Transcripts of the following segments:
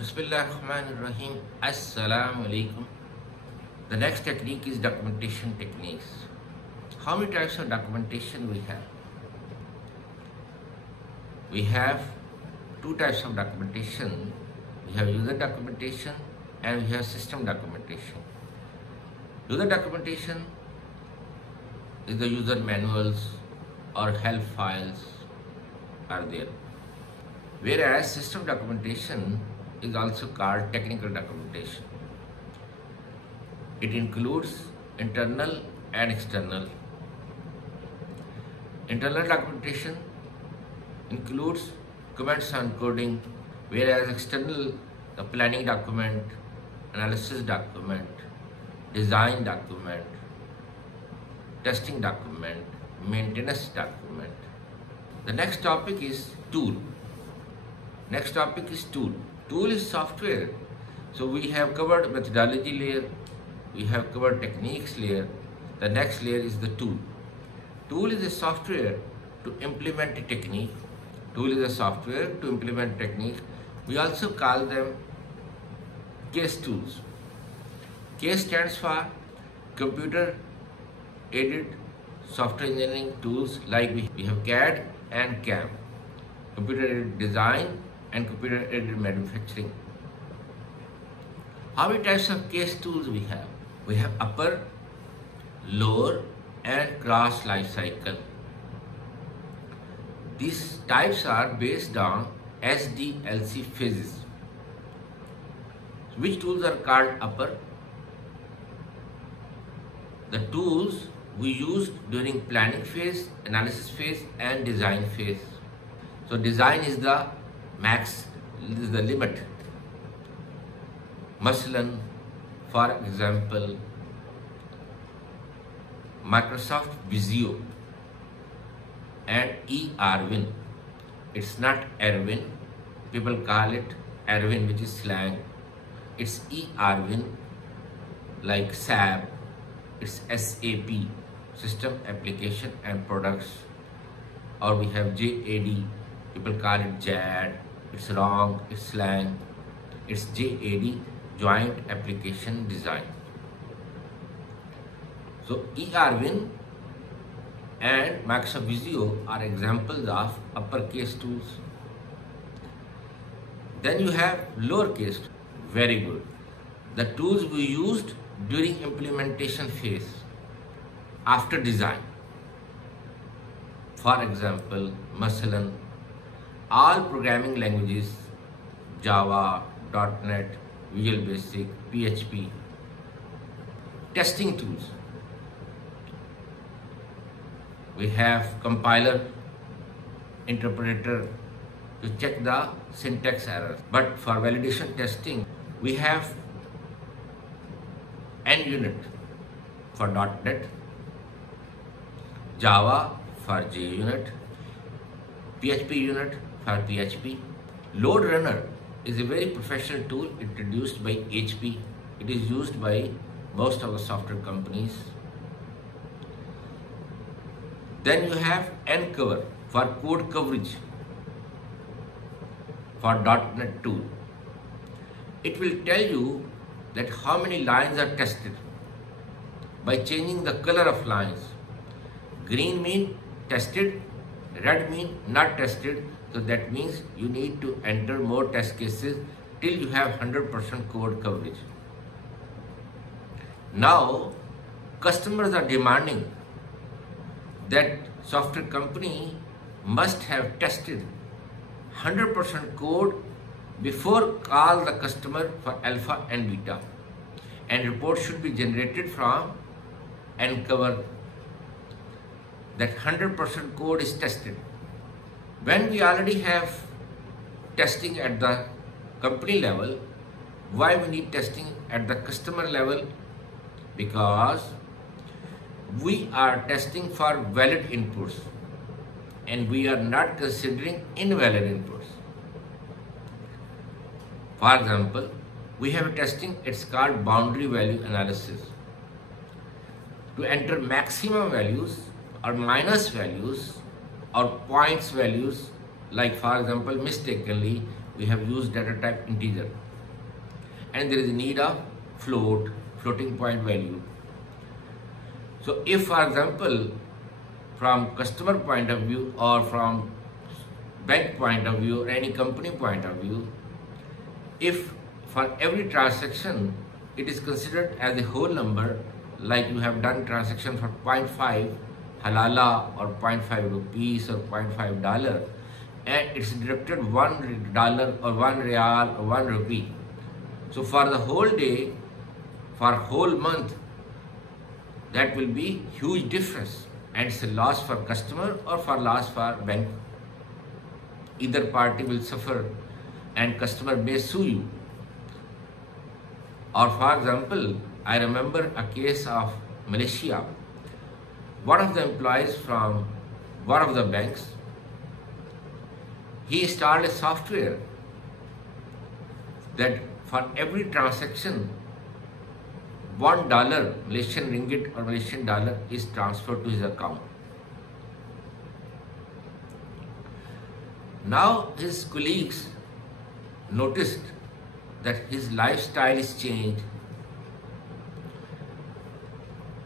Bismillahirrahmanirrahim. Assalamu alaikum. The next technique is documentation techniques. How many types of documentation we have? We have two types of documentation. We have user documentation and we have system documentation. User documentation is the user manuals or help files are there. Whereas system documentation is also called technical documentation. It includes internal and external. Internal documentation includes comments on coding, whereas external, the planning document, analysis document, design document, testing document, maintenance document. The next topic is tool. Next topic is tool. Tool is software. So we have covered methodology layer, we have covered techniques layer. The next layer is the tool. Tool is a software to implement a technique. Tool is a software to implement technique. We also call them case tools. Case stands for computer aided software engineering tools, like we have CAD and CAM, computer aided design and computer aided manufacturing. How many types of case tools we have? We have upper, lower and cross life cycle. These types are based on SDLC phases. Which tools are called upper? The tools we used during planning phase, analysis phase and design phase. So design is the max, is the limit. Masalan, for example, Microsoft Visio and eRwin. It's not Erwin. People call it Erwin, which is slang. It's eRwin, like SAP. It's SAP, System Application and Products. Or we have JAD. People call it JAD. It's wrong. It's slang. It's JAD, Joint Application Design. So eRwin and Microsoft Visio are examples of uppercase tools. Then you have lowercase. Very good. The tools we used during implementation phase after design. For example, masalan, all programming languages, Java, .NET, Visual Basic, PHP. Testing tools. We have compiler, interpreter to check the syntax errors. But for validation testing, we have NUnit for .NET, Java for JUnit, PHP unit for PHP. Load Runner is a very professional tool introduced by HP. It is used by most of the software companies. Then you have NCover for code coverage for .NET tool. It will tell you that how many lines are tested by changing the color of lines. Green mean tested, red mean not tested. So that means you need to enter more test cases till you have 100% code coverage. Now, customers are demanding that software company must have tested 100% code before call the customer for alpha and beta, and report should be generated from NCover that 100% code is tested. When we already have testing at the company level, why we need testing at the customer level? Because we are testing for valid inputs and we are not considering invalid inputs. For example, we have a testing, it's called boundary value analysis. To enter maximum values or minus values or points values, like for example mistakenly we have used data type integer. and there is a need of floating point value. So if, for example, from customer point of view or from bank point of view or any company point of view, if for every transaction it is considered as a whole number, like you have done transaction for 0.5 halala or 0.5 rupees or $0.5, and it's deducted $1 or 1 real or 1 rupee. So for the whole day, for whole month, that will be huge difference, and it's a loss for customer or for loss for bank. Either party will suffer and customer may sue you. Or for example, I remember a case of Malaysia. One of the employees from one of the banks, he installed a software that for every transaction, $1 Malaysian ringgit or Malaysian dollar is transferred to his account. Now his colleagues noticed that his lifestyle is changed.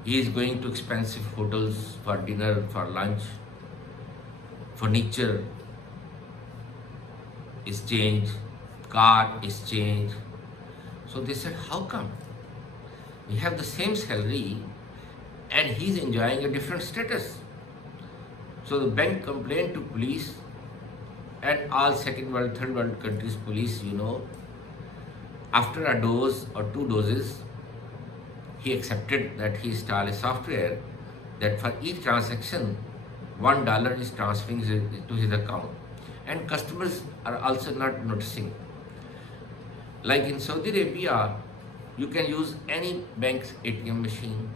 He is going to expensive hotels for dinner, for lunch. Furniture is changed, car is changed. So they said, how come? We have the same salary and he's enjoying a different status. So the bank complained to police, and all second world, third world countries police, after a dose or 2 doses, he accepted that he installed a software that for each transaction, $1 is transferring to his account. And customers are also not noticing. Like in Saudi Arabia, you can use any bank's ATM machine.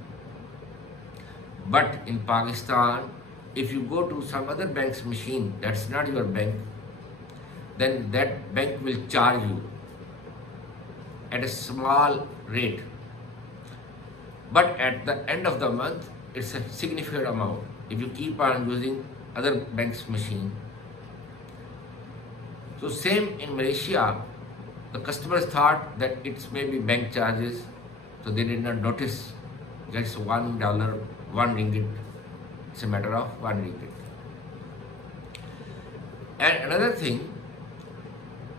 But in Pakistan, if you go to some other bank's machine, that's not your bank, then that bank will charge you at a small rate. But at the end of the month, it's a significant amount if you keep on using other bank's machine. So same in Malaysia, the customers thought that it's maybe bank charges, so they did not notice that it's $1, 1 ringgit. It's a matter of 1 ringgit. And another thing,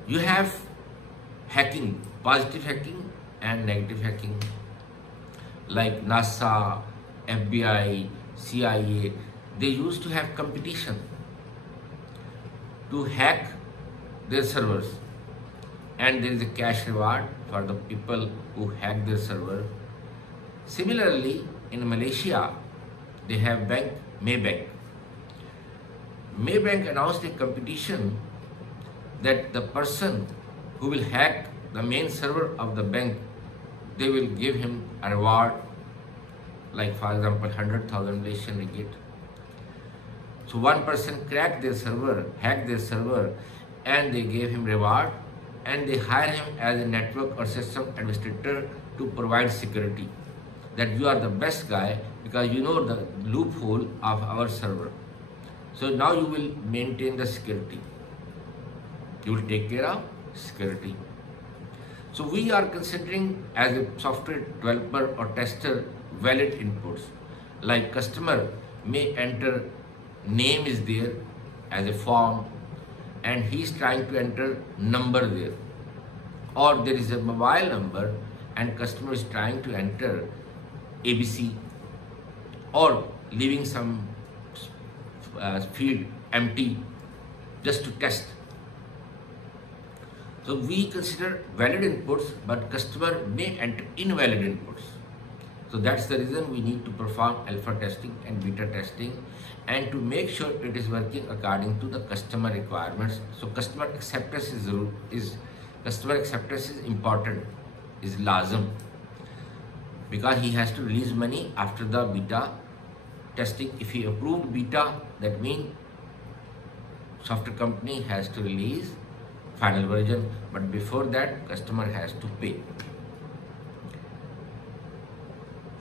you have hacking, positive hacking and negative hacking. Like NASA, FBI, CIA, they used to have competition to hack their servers, and there is a cash reward for the people who hack their server. Similarly, in Malaysia, they have bank Maybank. Maybank announced a competition that the person who will hack the main server of the bank, they will give him a reward, like for example 100,000 Malaysian ringgit. So one person cracked their server, hacked their server, and they gave him reward, and they hired him as a network or system administrator to provide security. That you are the best guy because you know the loophole of our server. So now you will maintain the security. You will take care of security. So we are considering as a software developer or tester valid inputs. Like customer may enter name is there as a form, and he is trying to enter number there. Or there is a mobile number and customer is trying to enter ABC, or leaving some field empty just to test. So we consider valid inputs, but customer may enter invalid inputs. So that's the reason we need to perform alpha testing and beta testing, and to make sure it is working according to the customer requirements. So customer acceptance is important, is lazim, because he has to release money after the beta testing. If he approved beta, that means software company has to release final version, but before that customer has to pay.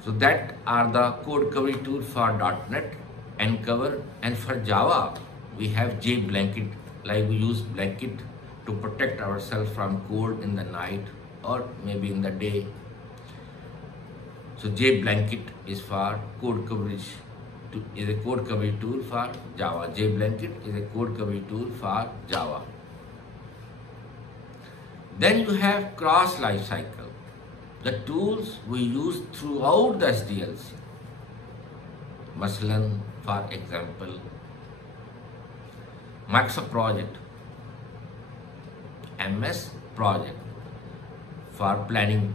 So that are the code recovery tool for .NET, Ncover, and for Java we have JBlanket. Like we use blanket to protect ourselves from cold in the night or maybe in the day. So JBlanket is for code coverage, is a code coverage tool for Java. JBlanket is a code coverage tool for Java. Then you have cross lifecycle, the tools we use throughout the SDLC. Masalan, for example, Microsoft Project, MS Project for planning.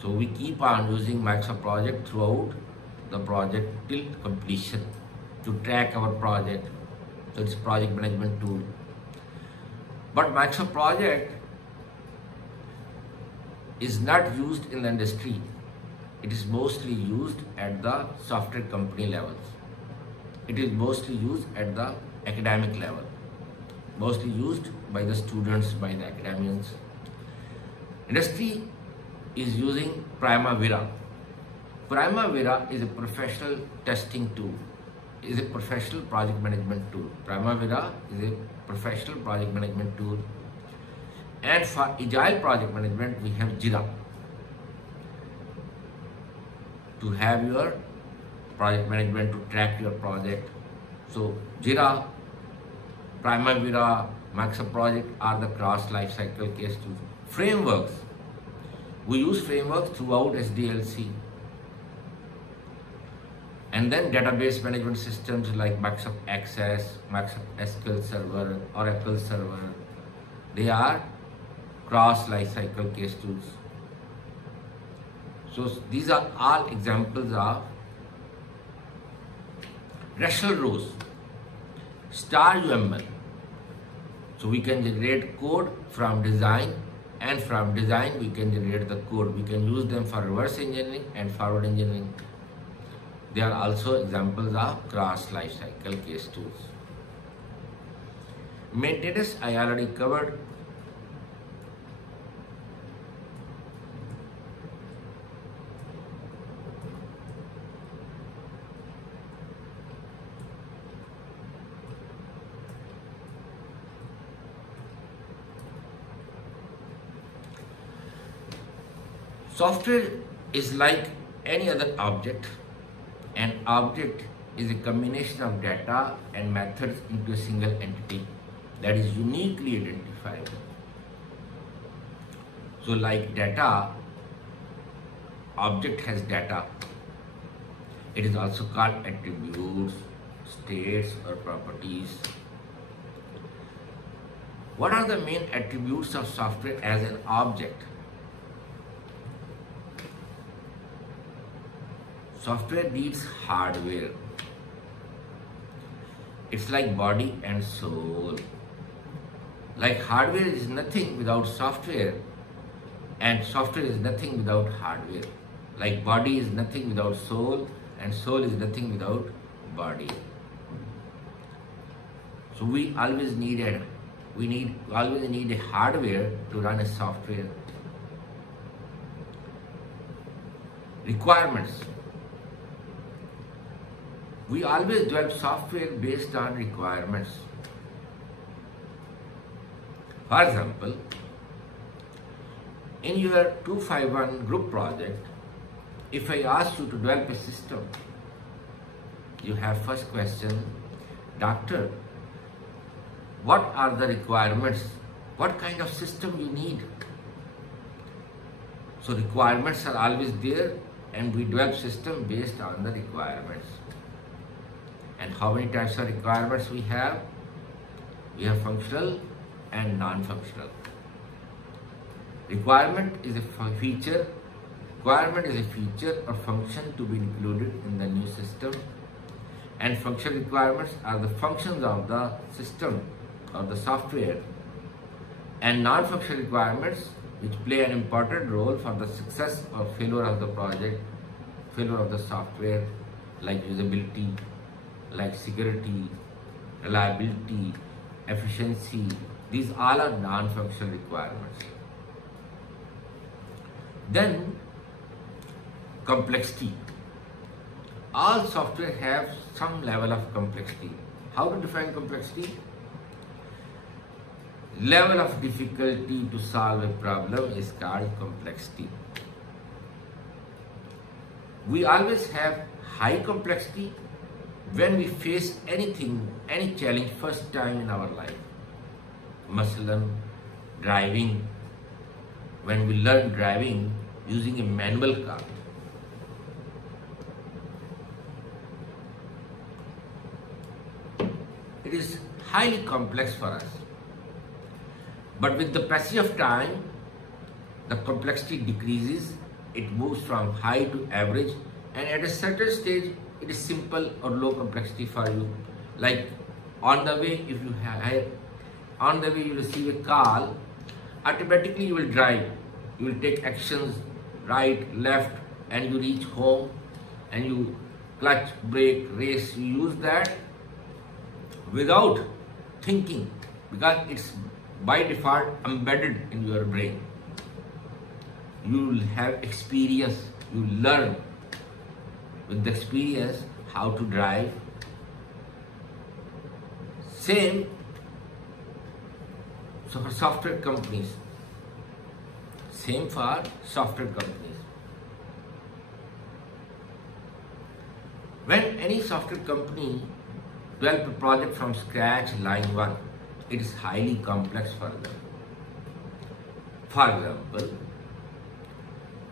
So we keep on using Microsoft Project throughout the project till completion to track our project. So it's project management tool. But Microsoft Project is not used in the industry. It is mostly used at the software company levels. It is mostly used at the academic level. Mostly used by the students, by the academians. Industry is using Primavera. Primavera is a professional testing tool, is a professional project management tool. Primavera is a professional project management tool. And for agile project management, we have Jira. To have your project management, to track your project. So Jira, Primavera, Microsoft Project are the cross lifecycle case tools. Frameworks. We use frameworks throughout SDLC. And then database management systems like Microsoft Access, Microsoft SQL Server, Oracle Server. They are cross lifecycle case tools. So these are all examples of Russell Rose, Star UML. So we can generate code from design, and from design we can generate the code. We can use them for reverse engineering and forward engineering. They are also examples of cross lifecycle case tools. Maintenance I already covered. Software is like any other object. An object is a combination of data and methods into a single entity that is uniquely identified. So like data, object has data. It is also called attributes, states or properties. What are the main attributes of software as an object? Software needs hardware. It's like body and soul. Like hardware is nothing without software, and software is nothing without hardware. Like body is nothing without soul, and soul is nothing without body. So we always need a hardware to run a software. Requirements. We always develop software based on requirements. For example, in your 251 group project, if I ask you to develop a system, you have first question, doctor, what are the requirements? What kind of system you need? So requirements are always there, and we develop system based on the requirements. And how many types of requirements we have? We have functional and non-functional. Requirement is a feature. Requirement is a feature or function to be included in the new system. And functional requirements are the functions of the system or the software. And non-functional requirements which play an important role for the success or failure of the project, failure of the software, like usability, like security, reliability, efficiency. These all are non-functional requirements. Then complexity. All software have some level of complexity. How to define complexity? level of difficulty to solve a problem is called complexity. We always have high complexity when we face anything, any challenge first time in our life. Masalan, driving, when we learn driving using a manual car. It is highly complex for us. But with the passage of time, the complexity decreases, it moves from high to average, and at a certain stage, it is simple or low complexity for you. Like on the way, if you on the way you receive a call, automatically you will drive. You will take actions, right, left, and you reach home, and you clutch, brake, race. You use that without thinking, because it's by default embedded in your brain. You will have experience, you learn with the experience how to drive. Same so for software companies. Same for software companies. When any software company develop a project from scratch, line one, it is highly complex for them. For example,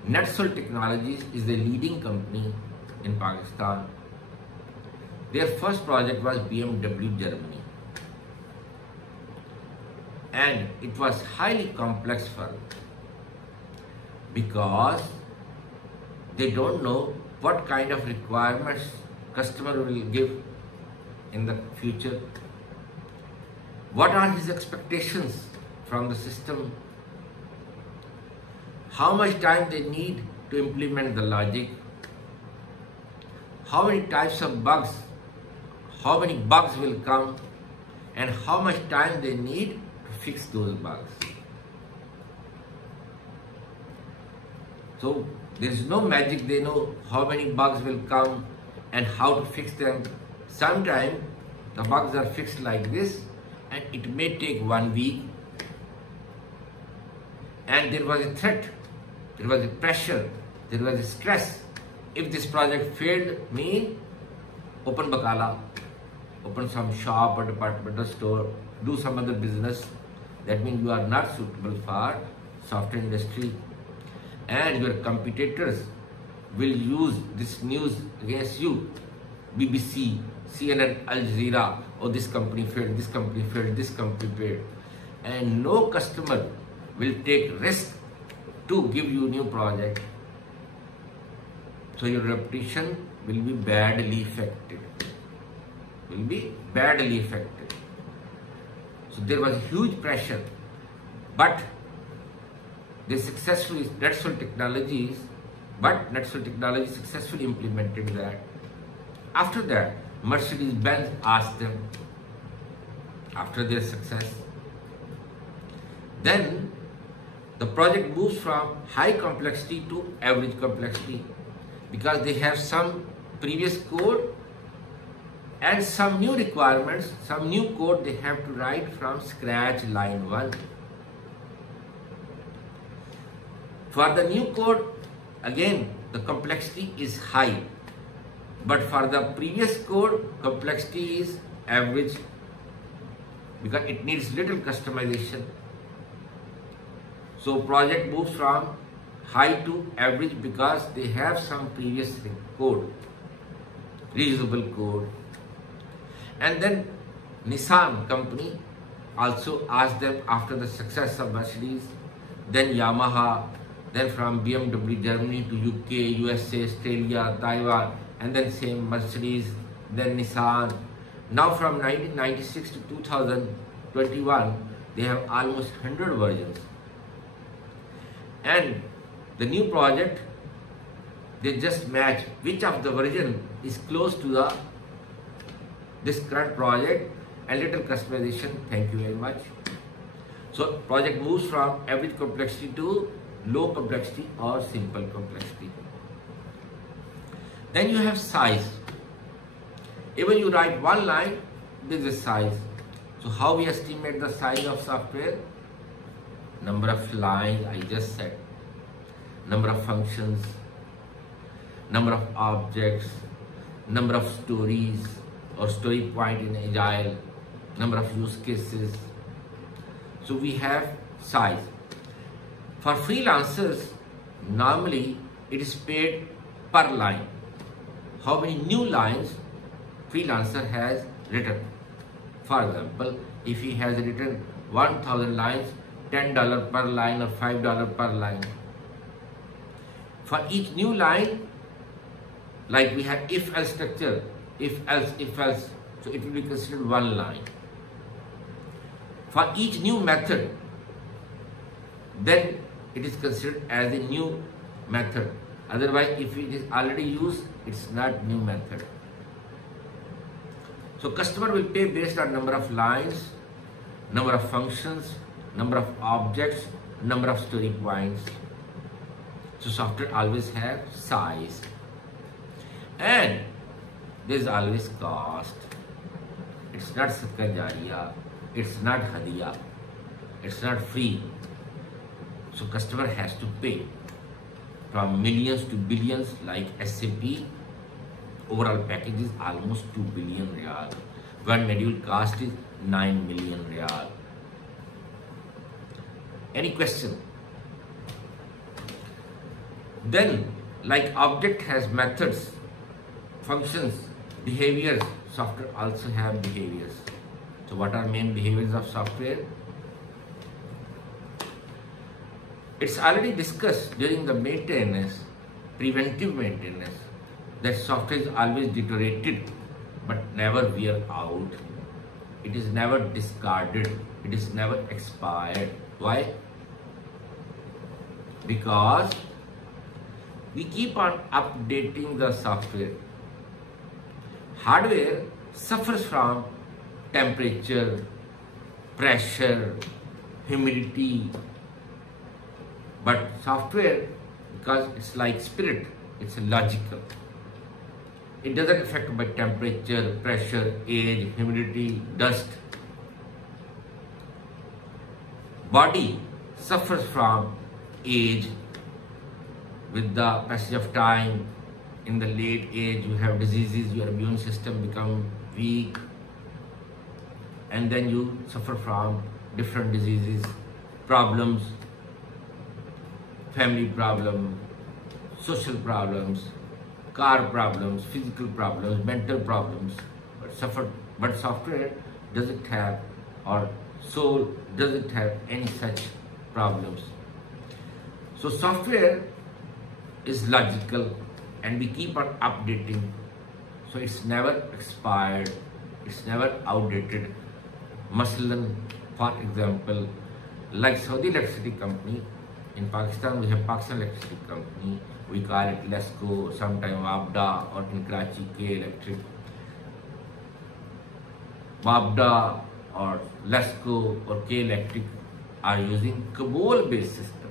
NetSol Technologies is the leading company in Pakistan. Their first project was BMW Germany, and it was highly complex for them because they don't know what kind of requirements customer will give in the future. What are his expectations from the system? How much time they need to implement the logic? How many types of bugs? How many bugs will come? And how much time they need to fix those bugs? So there is no magic. They know how many bugs will come and how to fix them. Sometimes the bugs are fixed like this, and it may take 1 week. And there was a threat, there was a pressure, there was a stress. If this project failed, mean open bakala, open some shop or departmental store, do some other business. That means you are not suitable for software industry, and your competitors will use this news against you. BBC, CNN, Al Jazeera, oh, this company failed, this company failed, this company failed. And no customer will take risk to give you new project. So your reputation will be badly affected. So there was huge pressure, but they successfully, NetSol Technologies successfully implemented that. After that, Mercedes-Benz asked them, after their success, then the project moves from high complexity to average complexity, because they have some previous code and some new requirements, some new code they have to write from scratch, line one. For the new code, again, the complexity is high. But for the previous code, complexity is average, because it needs little customization. So project moves from high to average because they have some previous code, reusable code. And then Nissan company also asked them, after the success of Mercedes, then Yamaha, then from BMW Germany to UK, USA, Australia, Taiwan, and then same Mercedes, then Nissan. Now from 1996 to 2021, they have almost 100 versions. And the new project, they just match which of the version is close to this current project, and little customization. Thank you very much. So project moves from average complexity to low complexity or simple complexity. Then you have size. Even you write one line, this is size. So how we estimate the size of software? Number of lines, I just said. Number of functions, number of objects, number of stories or story point in Agile, number of use cases. So we have size. For freelancers, normally it is paid per line. How many new lines freelancer has written? For example, if he has written 1000 lines, $10 per line or $5 per line. For each new line, like we have if-else structure, if-else, so it will be considered one line. For each new method, then it is considered as a new method. Otherwise, if it is already used, it's not new method. So customer will pay based on number of lines, number of functions, number of objects, number of story points. So software always have size. And there is always cost. It's not sadaqah jariya, it's not hadiya, it's not free. So customer has to pay from millions to billions, like SAP. Overall package is almost 2 billion riyal. One module cost is 9 million riyal. Any question? Then, like object has methods, functions, behaviors, software also have behaviors. So what are main behaviors of software? It's already discussed during the maintenance, preventive maintenance, that software is always deteriorated but never wear out. It is never discarded. It is never expired. Why? Because we keep on updating the software. Hardware suffers from temperature, pressure, humidity, but software, because it's like spirit, it's logical. It doesn't affect by temperature, pressure, age, humidity, dust. Body suffers from age. With the passage of time, in the late age, you have diseases, your immune system becomes weak, and then you suffer from different diseases, problems, family problems, social problems, car problems, physical problems, mental problems, but software doesn't have, or soul doesn't have any such problems. So software is logical and we keep on updating. So it's never expired, it's never outdated. Maslan, for example, like Saudi Electricity Company, in Pakistan we have Pakistan Electricity Company, we call it LESCO, sometimes Wabda, or in Karachi K Electric. Wabda or LESCO or K Electric are using COBOL based system.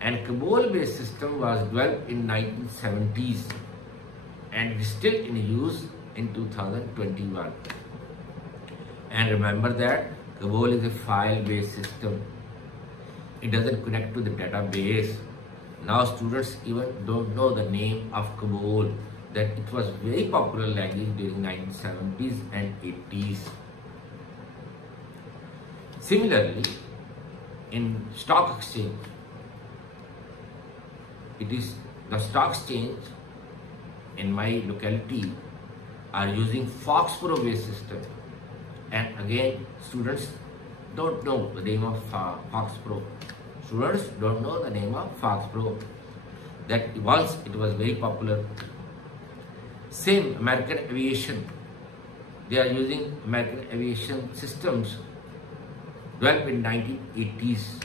And COBOL based system was developed in 1970s and it is still in use in 2021. And remember that COBOL is a file based system. It doesn't connect to the database. Now students even don't know the name of COBOL, that it was very popular language during 1970s and 80s. Similarly, in stock exchange, it is the stock exchange in my locality are using FoxPro based system, and again students don't know the name of FoxPro. Students don't know the name of FoxPro, that once it was very popular. Same American Aviation, they are using American Aviation systems developed in 1980s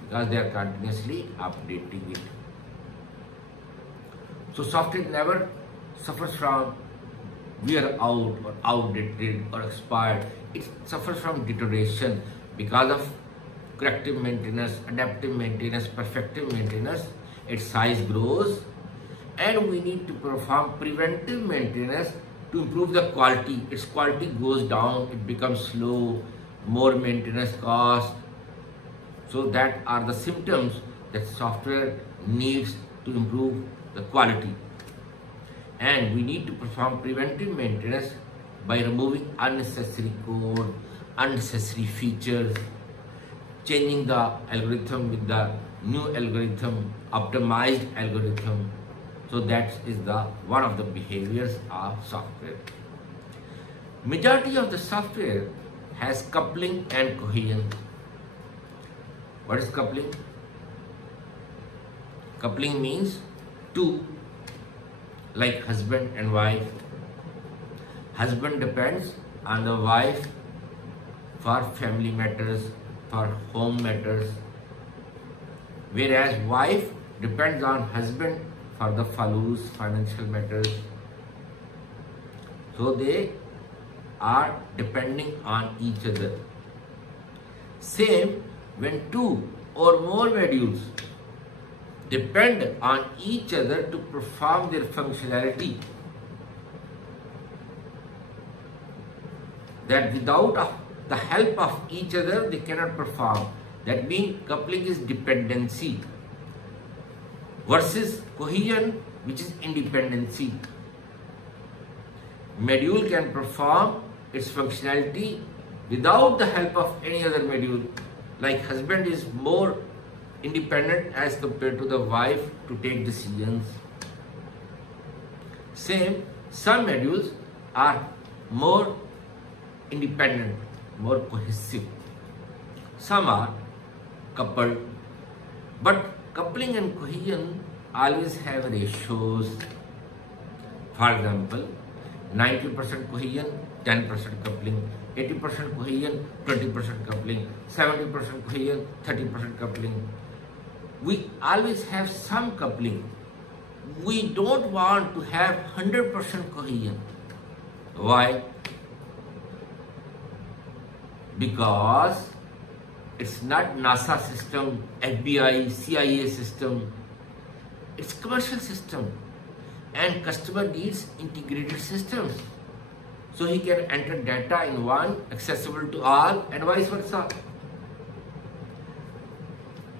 because they are continuously updating it. So software never suffers from wear out or outdated or expired. It suffers from deterioration because of corrective maintenance, adaptive maintenance, perfective maintenance. Its size grows and we need to perform preventive maintenance to improve the quality. Its quality goes down, it becomes slow, more maintenance cost. So that are the symptoms that software needs to improve the quality. And we need to perform preventive maintenance by removing unnecessary code, unnecessary features, changing the algorithm with the new algorithm, optimized algorithm. So that is the one of the behaviors of software. Majority of the software has coupling and cohesion. What is coupling? Coupling means two, like husband and wife. Husband depends on the wife for family matters, for home matters, whereas wife depends on husband for the follows financial matters. So they are depending on each other. Same when two or more modules depend on each other to perform their functionality, that without the help of each other they cannot perform. That means coupling is dependency versus cohesion, which is independency. Module can perform its functionality without the help of any other module. Like husband is more independent as compared to the wife to take decisions. Same, some modules are more independent, more cohesive. Some are coupled, but coupling and cohesion always have ratios. For example, 90% cohesion, 10% coupling, 80% cohesion, 20% coupling, 70% cohesion, 30% coupling. We always have some coupling. We don't want to have 100% cohesion. Why? Because it's not NASA system, FBI, CIA system. It's commercial system. And customer needs integrated systems. So he can enter data in one, accessible to all, and vice versa.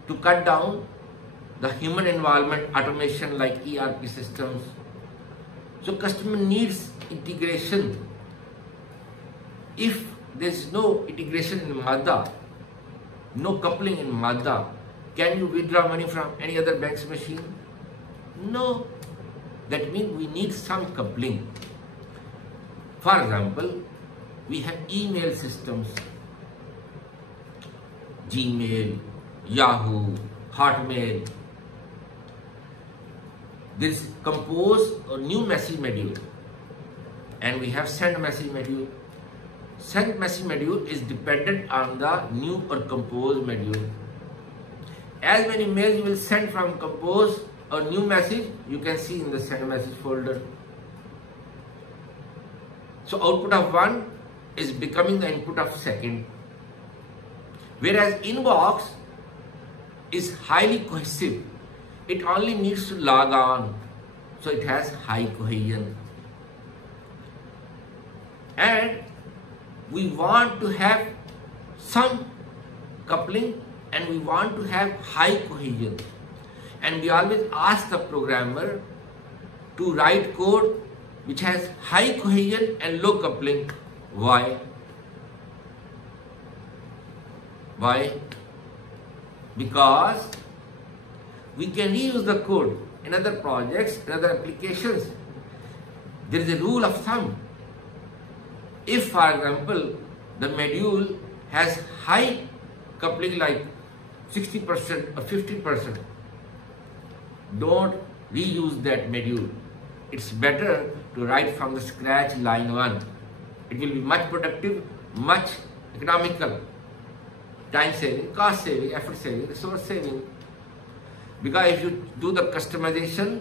To cut down the human involvement, automation like ERP systems. So customer needs integration. If there is no integration in Mazda, no coupling in Mazda, can you withdraw money from any other bank's machine? No. That means we need some coupling. For example, we have email systems, Gmail, Yahoo, Hotmail. This compose a new message module, and we have send message module. Send message module is dependent on the new or compose module. As many mails you will send from compose or new message, you can see in the send message folder. So output of one is becoming the input of second. Whereas inbox is highly cohesive. It only needs to log on. So it has high cohesion. And we want to have some coupling and we want to have high cohesion. And we always ask the programmer to write code which has high cohesion and low coupling. Why? Why? Because we can reuse the code in other projects, in other applications. There is a rule of thumb. If, for example, the module has high coupling like 60% or 50%, don't reuse that module. It's better to write from the scratch line 1. It will be much productive, much economical, time saving, cost saving, effort saving, resource saving. Because if you do the customization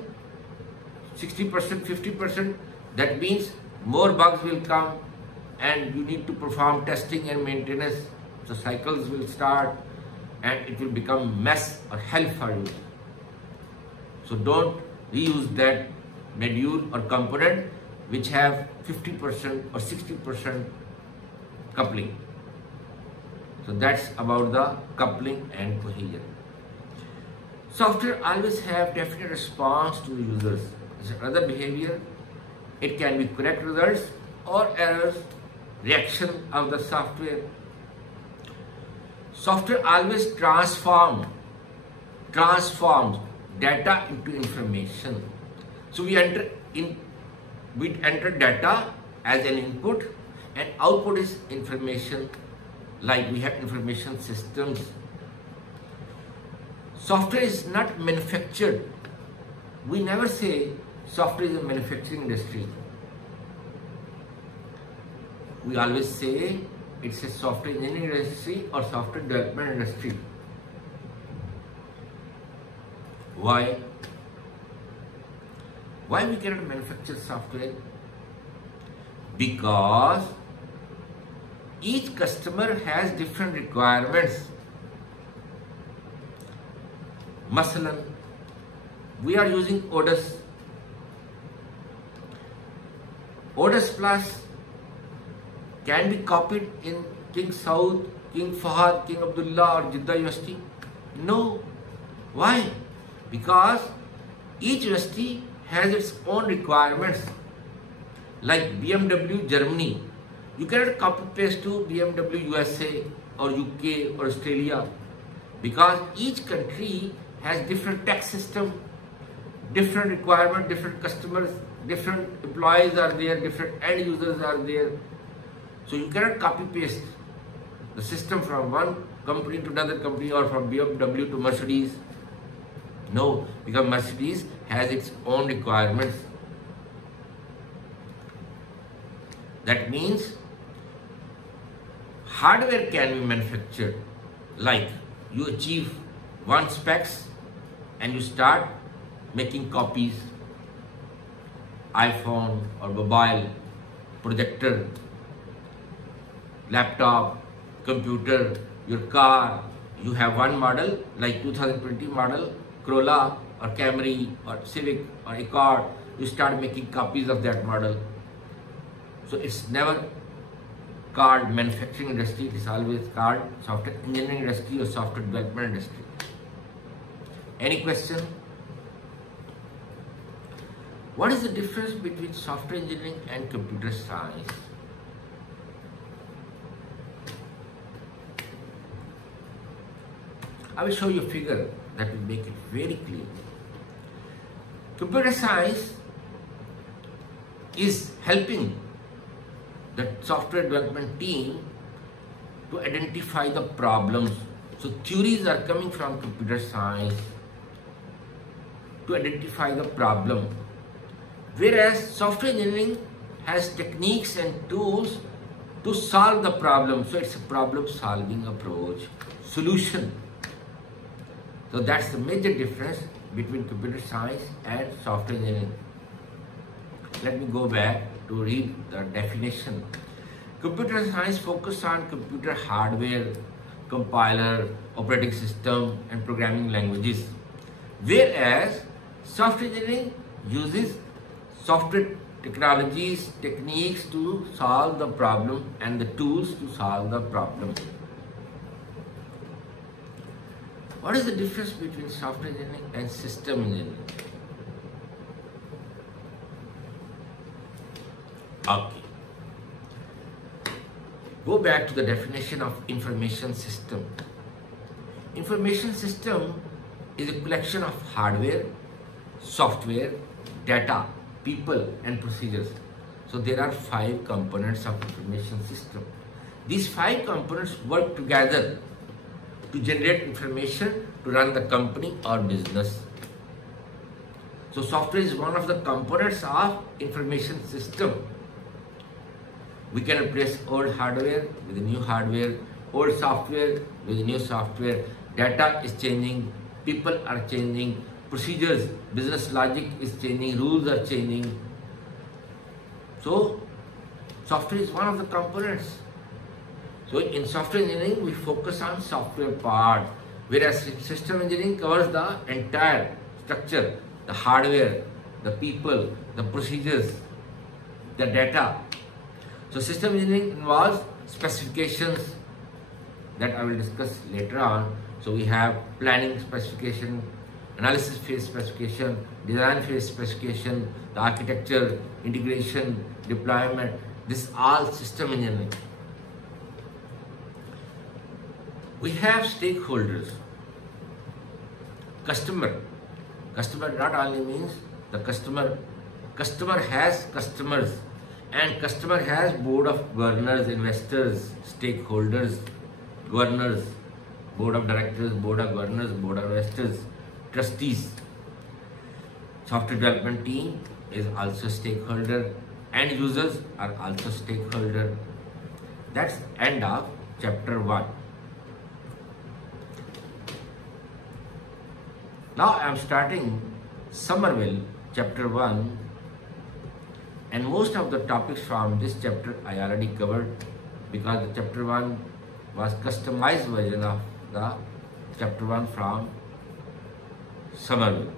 60%, 50%, that means more bugs will come and you need to perform testing and maintenance. So cycles will start and it will become mess or hell for you. So don't reuse that module or component which have 50% or 60% coupling. So that's about the coupling and cohesion. Software always have definite response to the users. It's another behavior. It can be correct results or errors, reaction of the software. Software always transforms data into information. So we enter data as an input, and output is information. Like we have information systems. Software is not manufactured. We never say software is a manufacturing industry. We always say it's a software engineering industry or software development industry. Why? Why we cannot manufacture software? Because each customer has different requirements. Masalan, we are using Odus. Odus Plus can be copied in King Saud, King Fahad, King Abdullah or Jeddah University? No. Why? Because each university has its own requirements. Like BMW Germany, you cannot copy paste to BMW USA or UK or Australia, because each country has different tax system, different requirement, different customers, different employees are there, different end users are there. So you cannot copy paste the system from one company to another company or from BMW to Mercedes. No, because Mercedes has its own requirements. That means hardware can be manufactured. Like you achieve one specs and you start making copies. iPhone or mobile, projector, laptop, computer, your car. You have one model like 2020 model, Corolla or Camry or Civic or Accord. You start making copies of that model. So it's never called manufacturing industry, it is always called software engineering industry or software development industry. Any question? What is the difference between software engineering and computer science? I will show you a figure that will make it very clear. Computer science is helping the software development team to identify the problems. So theories are coming from computer science to identify the problem. Whereas software engineering has techniques and tools to solve the problem. So it's a problem solving approach, solution. So that's the major difference between computer science and software engineering. Let me go back to read the definition. Computer science focuses on computer hardware, compiler, operating system and programming languages. Whereas software engineering uses software technologies, techniques to solve the problem and the tools to solve the problem. What is the difference between software engineering and system engineering? Okay. Go back to the definition of information system. Information system is a collection of hardware, software, data, people and procedures. So there are 5 components of information system. These 5 components work together to generate information to run the company or business. So software is one of the components of information system. We can replace old hardware with new hardware, old software with new software. Data is changing, people are changing, procedures, business logic is changing, rules are changing. So software is one of the components. So in software engineering, we focus on software part, whereas system engineering covers the entire structure, the hardware, the people, the procedures. the data. So system engineering involves specifications that I will discuss later on. So we have planning specification, analysis phase specification, design phase specification, the architecture, integration, deployment. This is all system engineering. We have stakeholders. Customer not only means the customer has customers, and customer has board of governors, investors, stakeholders, governors, board of directors, board of governors, board of investors, trustees. Software development team is also stakeholder, end users are also stakeholder. That's end of chapter 1. Now I am starting Somerville chapter 1, and most of the topics from this chapter I already covered, because the chapter 1 was customized version of the chapter 1 from Somerville.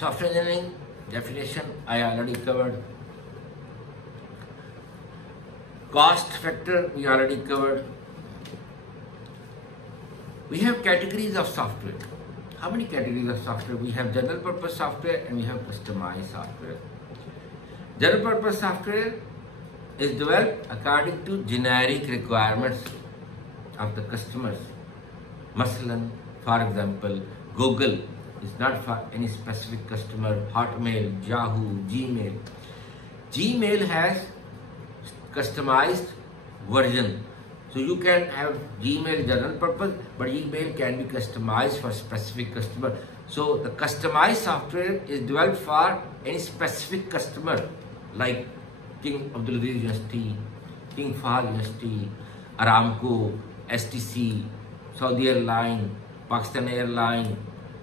Software engineering definition I already covered. Cost factor we already covered. We have categories of software. How many categories of software? We have general purpose software and we have customized software. General purpose software is developed according to generic requirements of the customers. Masalan, for example, Google is not for any specific customer. Hotmail, Yahoo, Gmail. Gmail has customized version. So you can have Gmail general purpose, but email can be customized for specific customer. So the customized software is developed for any specific customer, like King Abdulaziz University, King Fahd University, Aramco, STC, Saudi Airline, Pakistan Airline,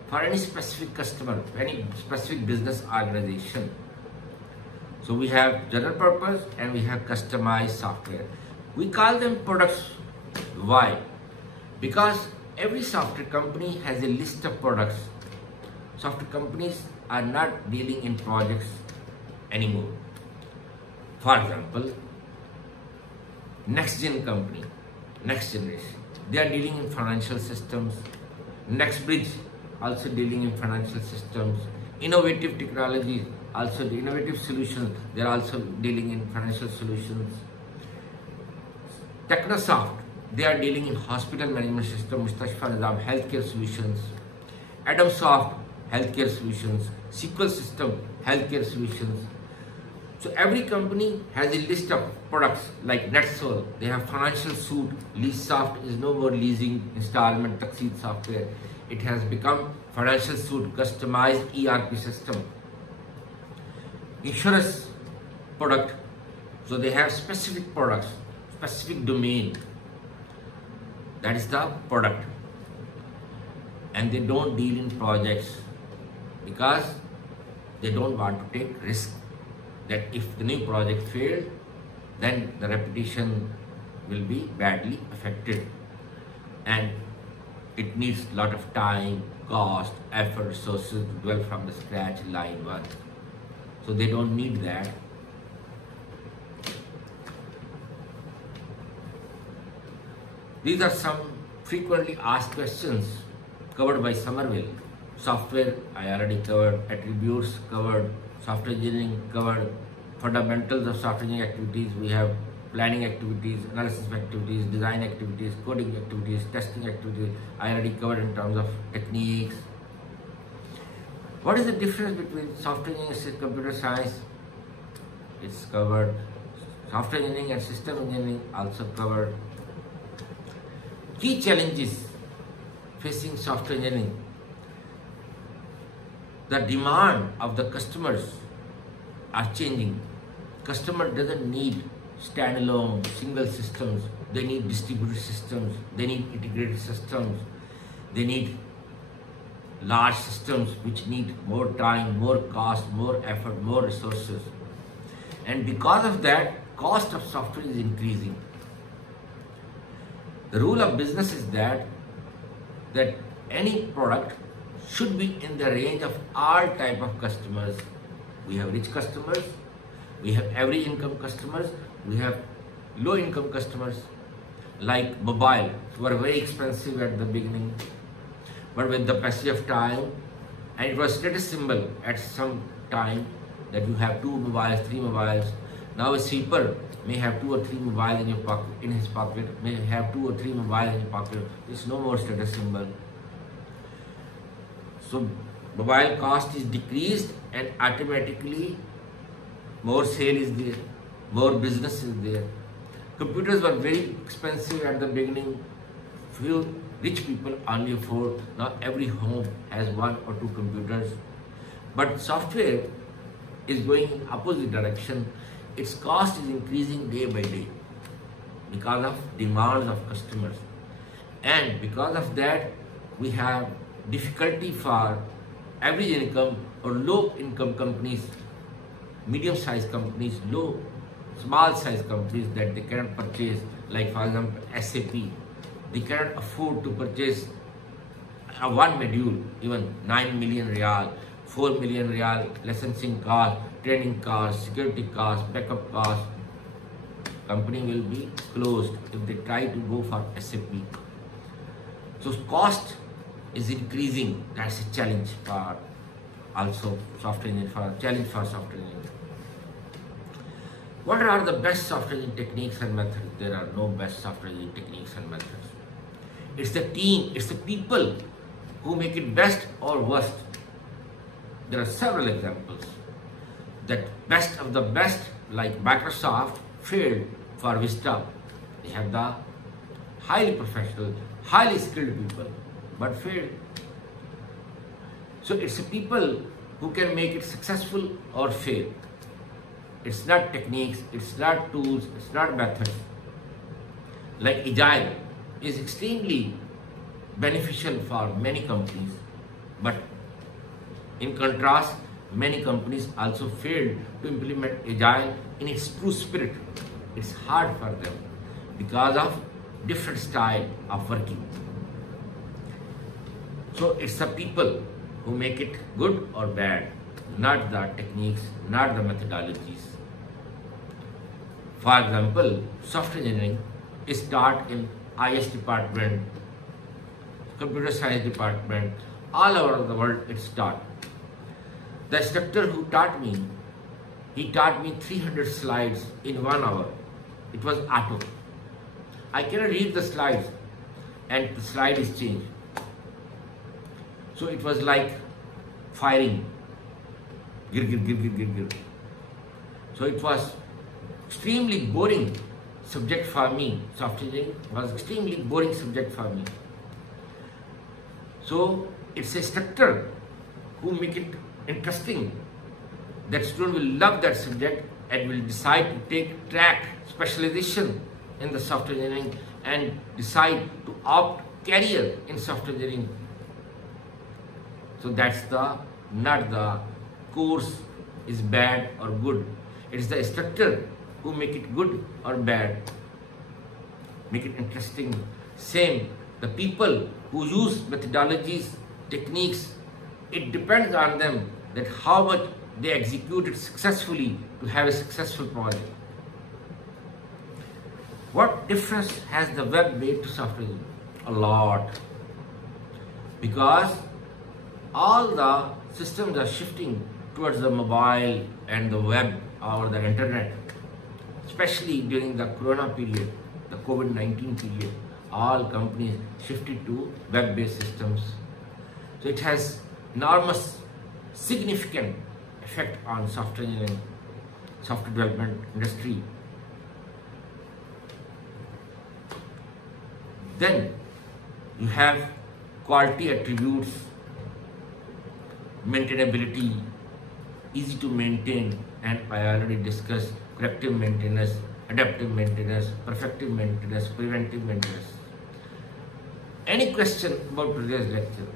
for any specific customer, any specific business organization. So we have general purpose and we have customized software. We call them products. Why? Because every software company has a list of products. Software companies are not dealing in projects anymore. For example, NextGen company, next generation, they are dealing in financial systems. NextBridge also dealing in financial systems. Innovative technologies, also the innovative solutions, they are also dealing in financial solutions. Technosoft, they are dealing in hospital management system, Mustashfa Nizam, healthcare solutions. Adamsoft, healthcare solutions. SQL system, healthcare solutions. So every company has a list of products like NetSol, they have financial suite. LeaseSoft is no more leasing, installment, Taxeed software. It has become financial suite, customized ERP system. Insurance product, so they have specific products, specific domain. That is the product. And they don't deal in projects because they don't want to take risk that if the new project failed, then the reputation will be badly affected. And it needs a lot of time, cost, effort, resources to develop from the scratch line 1. So they don't need that. These are some frequently asked questions covered by Somerville. Software I already covered, attributes covered, software engineering covered, fundamentals of software engineering activities. We have planning activities, analysis activities, design activities, coding activities, testing activities. I already covered in terms of techniques. What is the difference between software engineering and computer science? It's covered. Software engineering and system engineering also covered. Key challenges facing software engineering. The demand of the customers are changing. Customer doesn't need standalone single systems. They need distributed systems. They need integrated systems. They need large systems which need more time, more cost, more effort, more resources. And because of that, cost of software is increasing. The rule of business is that any product should be in the range of all type of customers. We have rich customers, we have every income customers, we have low income customers. Like mobile, were very expensive at the beginning, but with the passage of time, and it was status symbol at some time that you have 2 mobiles, 3 mobiles. Now a sweeper may have 2 or 3 mobiles in your pocket, in his pocket, may have 2 or 3 mobiles in your pocket. It's no more status symbol. So mobile cost is decreased, and automatically more sale is there, more business is there. Computers were very expensive at the beginning. Few rich people only afford. Now every home has 1 or 2 computers. But software is going in opposite direction. Its cost is increasing day by day because of demands of customers. And because of that, we have difficulty for average income or low income companies, medium-sized companies, small-sized companies that they cannot purchase, like for example SAP. They cannot afford to purchase one module, even 9 million real, 4 million real, licensing cost, training cost, security cost, backup cost. Company will be closed if they try to go for SAP. So cost is increasing. That's a challenge for also software engineering, challenge for software engineering. What are the best software engineering techniques and methods? There are no best software engineering techniques and methods. It's the team, it's the people who make it best or worst. There are several examples that best of the best, like Microsoft, failed for Vista. They have the highly professional, highly skilled people, but failed. So it's the people who can make it successful or fail. It's not techniques, it's not tools, it's not methods. Like Agile is extremely beneficial for many companies, but in contrast, many companies also failed to implement Agile in its true spirit. It's hard for them because of different style of working. So it's the people who make it good or bad, not the techniques, not the methodologies. For example, software engineering is taught in IS department, computer science department, all over the world it's taught. The instructor who taught me, he taught me 300 slides in 1 hour. It was auto. I cannot read the slides and the slide is changed. So it was like firing. Gir, gir, gir, gir, gir, gir. So it was extremely boring subject for me. Software engineering was extremely boring subject for me. So it's a instructor who make it interesting. That student will love that subject and will decide to take track specialization in the software engineering and decide to opt career in software engineering. So that's not the course is bad or good. It's the instructor who make it good or bad, make it interesting. Same, the people who use methodologies, techniques, it depends on them that how much they execute it successfully to have a successful project. What difference has the web made to software? A lot. Because all the systems are shifting towards the mobile and the web or the internet. Especially during the Corona period, the COVID-19 period, all companies shifted to web-based systems. So it has enormous, significant effect on software engineering, software development industry. Then you have quality attributes, maintainability, easy to maintain, and I already discussed corrective maintenance, adaptive maintenance, perfective maintenance, preventive maintenance. Any question about today's lecture?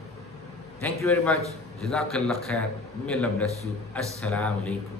Thank you very much. Jazakallah khair. May Allah bless you. Assalamu alaikum.